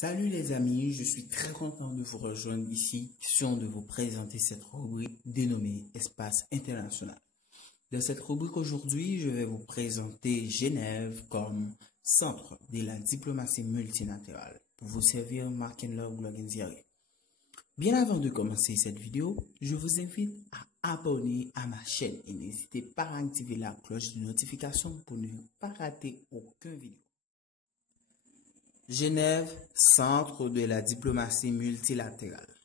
Salut les amis, je suis très content de vous rejoindre ici, question de vous présenter cette rubrique dénommée Espace international. Dans cette rubrique aujourd'hui, je vais vous présenter Genève comme centre de la diplomatie multilatérale pour vous servir Markenlove Glogenzieré. Bien avant de commencer cette vidéo, je vous invite à abonner à ma chaîne et n'hésitez pas à activer la cloche de notification pour ne pas rater aucune vidéo. Genève, centre de la diplomatie multilatérale.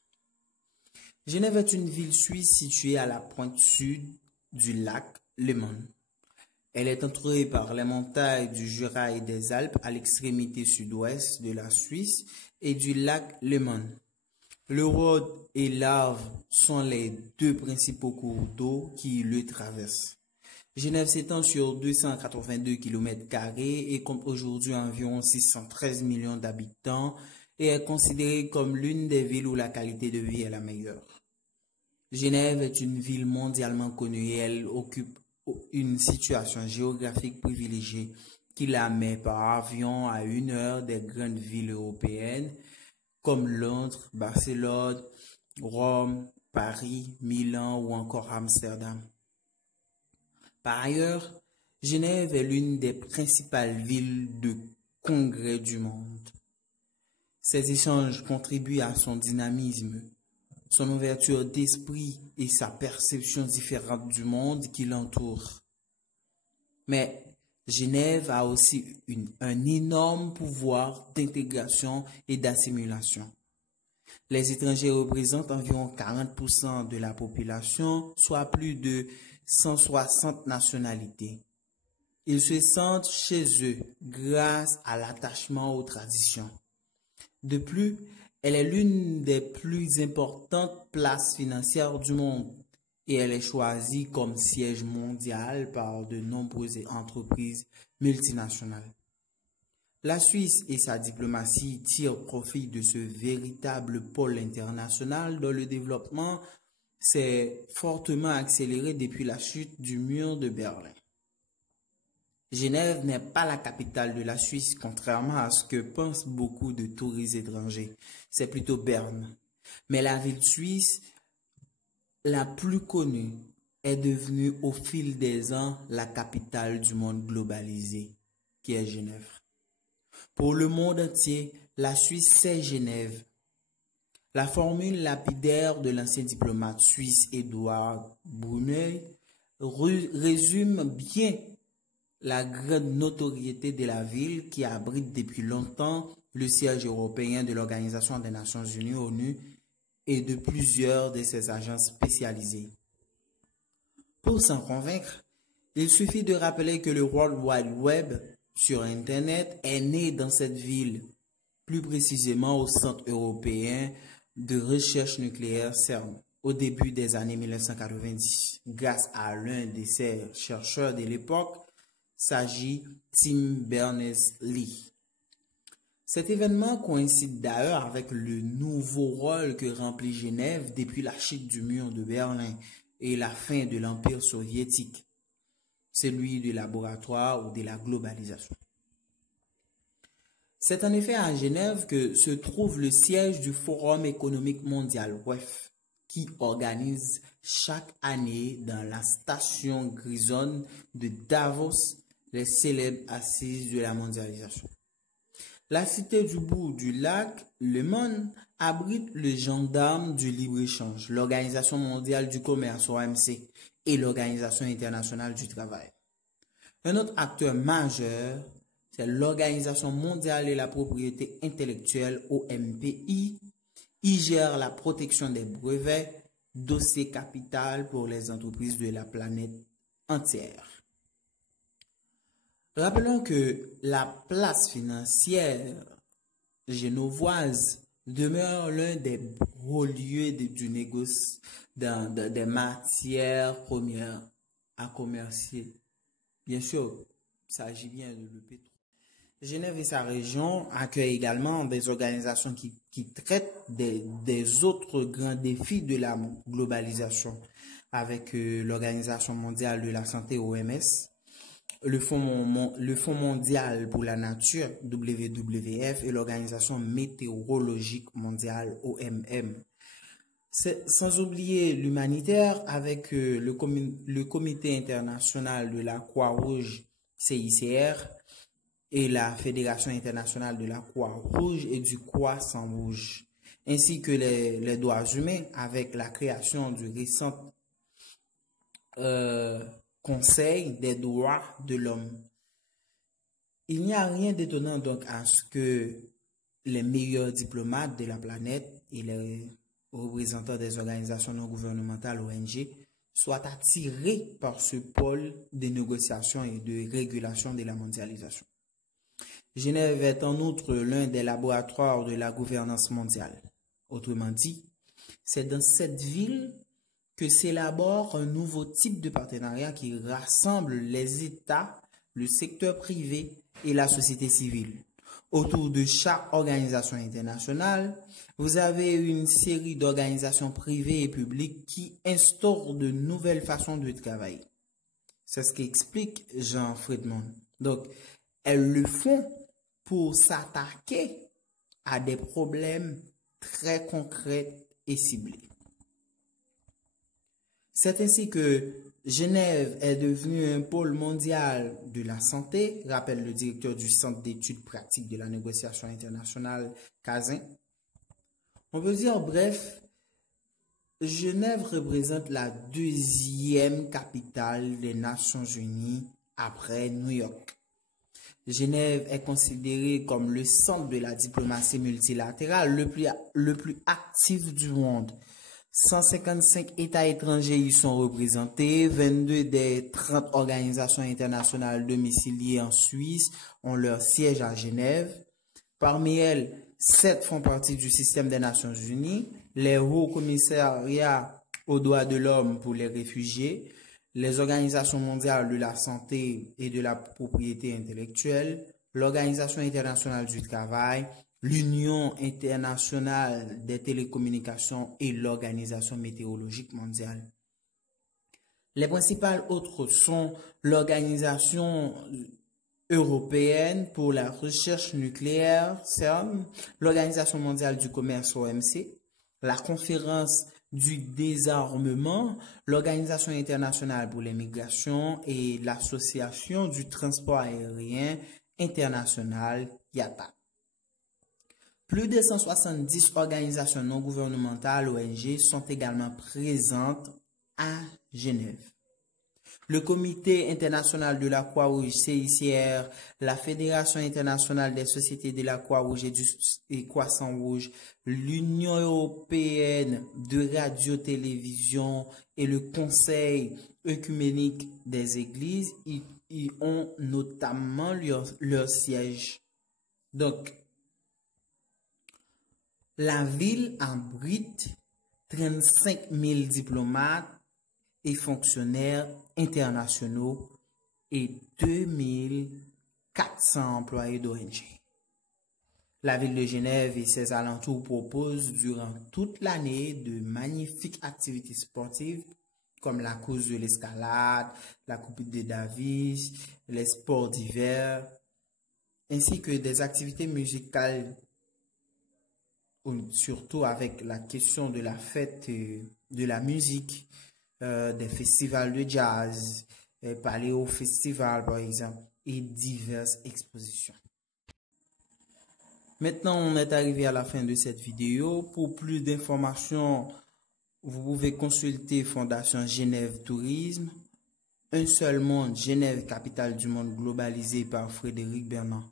Genève est une ville suisse située à la pointe sud du lac Léman. Elle est entourée par les montagnes du Jura et des Alpes à l'extrémité sud-ouest de la Suisse et du lac Léman. Le Rhône et l'Arve sont les deux principaux cours d'eau qui le traversent. Genève s'étend sur 282 km² et compte aujourd'hui environ 613 millions d'habitants et est considérée comme l'une des villes où la qualité de vie est la meilleure. Genève est une ville mondialement connue et elle occupe une situation géographique privilégiée qui la met par avion à 1 heure des grandes villes européennes comme Londres, Barcelone, Rome, Paris, Milan ou encore Amsterdam. Par ailleurs, Genève est l'une des principales villes de congrès du monde. Ces échanges contribuent à son dynamisme, son ouverture d'esprit et sa perception différente du monde qui l'entoure. Mais Genève a aussi un énorme pouvoir d'intégration et d'assimilation. Les étrangers représentent environ 40% de la population, soit plus de 160 nationalités. Ils se sentent chez eux grâce à l'attachement aux traditions. De plus, elle est l'une des plus importantes places financières du monde et elle est choisie comme siège mondial par de nombreuses entreprises multinationales. La Suisse et sa diplomatie tirent profit de ce véritable pôle international dont le développement s'est fortement accéléré depuis la chute du mur de Berlin. Genève n'est pas la capitale de la Suisse, contrairement à ce que pensent beaucoup de touristes étrangers. C'est plutôt Berne. Mais la ville suisse la plus connue est devenue au fil des ans la capitale du monde globalisé, qui est Genève. Pour le monde entier, la Suisse, c'est Genève. La formule lapidaire de l'ancien diplomate suisse Édouard Brunel résume bien la grande notoriété de la ville qui abrite depuis longtemps le siège européen de l'Organisation des Nations Unies, ONU, et de plusieurs de ses agences spécialisées. Pour s'en convaincre, il suffit de rappeler que le World Wide Web sur Internet est né dans cette ville, plus précisément au Centre européen de recherche nucléaire CERN, au début des années 1990, grâce à l'un de ses chercheurs de l'époque, s'agit Tim Berners-Lee. Cet événement coïncide d'ailleurs avec le nouveau rôle que remplit Genève depuis la chute du mur de Berlin et la fin de l'Empire soviétique, celui du laboratoire ou de la globalisation. C'est en effet à Genève que se trouve le siège du Forum économique mondial, WEF, qui organise chaque année dans la station grisonne de Davos les célèbres assises de la mondialisation. La cité du bout du lac, Le Mans, abrite le gendarme du libre-échange, l'Organisation mondiale du commerce, OMC, et l'Organisation internationale du travail. Un autre acteur majeur, c'est l'Organisation mondiale de la propriété intellectuelle, OMPI. Il gère la protection des brevets, dossier capital pour les entreprises de la planète entière. Rappelons que la place financière genevoise demeure l'un des hauts lieux du négoce des matières premières à commercer. Bien sûr, il s'agit bien de le pétrole. Genève et sa région accueillent également des organisations qui traitent des autres grands défis de la globalisation, avec l'Organisation mondiale de la santé, OMS, le Fonds mondial pour la nature, WWF, et l'Organisation météorologique mondiale, OMM. Sans oublier l'humanitaire avec le Comité international de la Croix-Rouge, CICR, et la Fédération internationale de la Croix-Rouge et du Croissant-Rouge, ainsi que les droits humains avec la création du récent Conseil des droits de l'homme. Il n'y a rien d'étonnant donc à ce que les meilleurs diplomates de la planète et les représentants des organisations non gouvernementales ONG soient attirés par ce pôle de négociation et de régulation de la mondialisation. Genève est en outre l'un des laboratoires de la gouvernance mondiale. Autrement dit, c'est dans cette ville que s'élabore un nouveau type de partenariat qui rassemble les États, le secteur privé et la société civile. Autour de chaque organisation internationale, vous avez une série d'organisations privées et publiques qui instaurent de nouvelles façons de travailler. C'est ce qu'explique Jean Friedman. Donc, elles le font pour s'attaquer à des problèmes très concrets et ciblés. C'est ainsi que Genève est devenue un pôle mondial de la santé, rappelle le directeur du Centre d'études pratiques de la négociation internationale, Cazin. On peut dire, bref, Genève représente la deuxième capitale des Nations Unies après New York. Genève est considérée comme le centre de la diplomatie multilatérale le plus actif du monde. 155 États étrangers y sont représentés, 22 des 30 organisations internationales domiciliées en Suisse ont leur siège à Genève. Parmi elles, 7 font partie du système des Nations Unies, les hauts commissariats aux droits de l'homme pour les réfugiés, les organisations mondiales de la santé et de la propriété intellectuelle, l'Organisation internationale du travail, l'Union internationale des télécommunications et l'Organisation météorologique mondiale. Les principales autres sont l'Organisation européenne pour la recherche nucléaire, CERN, l'Organisation mondiale du commerce, OMC, la Conférence du désarmement, l'Organisation internationale pour les migrations et l'Association du transport aérien international, IATA. Plus de 170 organisations non gouvernementales, ONG, sont également présentes à Genève. Le Comité international de la Croix-Rouge, CICR, la Fédération internationale des sociétés de la Croix-Rouge et Croissant-Rouge, l'Union européenne de radio-télévision et le Conseil œcuménique des églises y ont notamment leur siège. Donc, la ville abrite 35 000 diplomates et fonctionnaires internationaux et 2400 employés d'ONG. La ville de Genève et ses alentours proposent durant toute l'année de magnifiques activités sportives comme la course de l'escalade, la Coupe de Davis, les sports d'hiver, ainsi que des activités musicales, surtout avec la question de la fête de la musique, des festivals de jazz, Paléo Festival par exemple, et diverses expositions. Maintenant, on est arrivé à la fin de cette vidéo. Pour plus d'informations, vous pouvez consulter Fondation Genève Tourisme, Un seul monde, Genève, capitale du monde globalisé par Frédéric Bernard.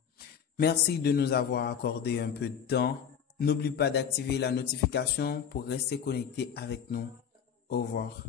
Merci de nous avoir accordé un peu de temps. N'oublie pas d'activer la notification pour rester connecté avec nous. Au revoir.